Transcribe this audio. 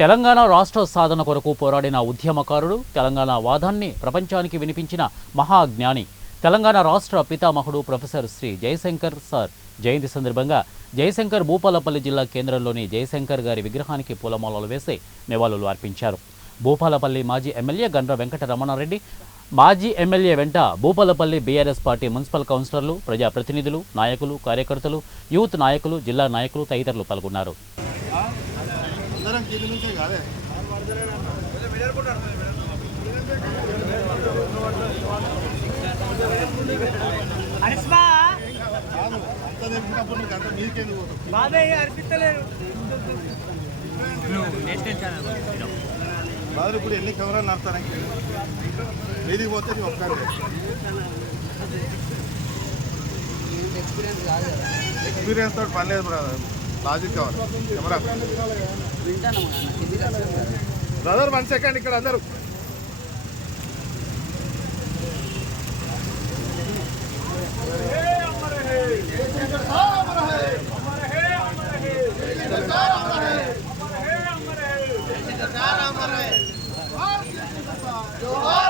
తెలంగాణ రాష్ట్ర సాధన కొరకు పోరాడిన ఉద్యమకారుడు, తెలంగాణ వాదాన్ని ప్రపంచానికి వినిపించిన మహాజ్ఞాని, తెలంగాణ రాష్ట్ర పితామహుడు ప్రొఫెసర్ శ్రీ జయశంకర్ సార్ జయంతి సందర్భంగా జయశంకర్ భూపాలపల్లి జిల్లా కేంద్రంలోని జయశంకర్ గారి విగ్రహానికి పూలమాలలు వేసి నివాళులు అర్పించారు. భూపాలపల్లి మాజీ ఎమ్మెల్యే గండ్ర వెంకట రమణారెడ్డి, మాజీ ఎమ్మెల్యే వెంట భూపాలపల్లి బీఆర్ఎస్ పార్టీ మున్సిపల్ కౌన్సిలర్లు, ప్రజాప్రతినిధులు, నాయకులు, కార్యకర్తలు, యూత్ నాయకులు, జిల్లా నాయకులు తదితరులు పాల్గొన్నారు. ఇప్పుడు ఎన్ని కెమెరాలు నడుపుతానికి మీదికి పోతే ఒక్కడే ఎక్స్పీరియన్స్ తోటి పని లేదు బ్రదర్, లాజిక్ కావాలి. కెమెరా బ్రదర్ 1 సెకండ్ ఇక్కడ అందరూ जोहार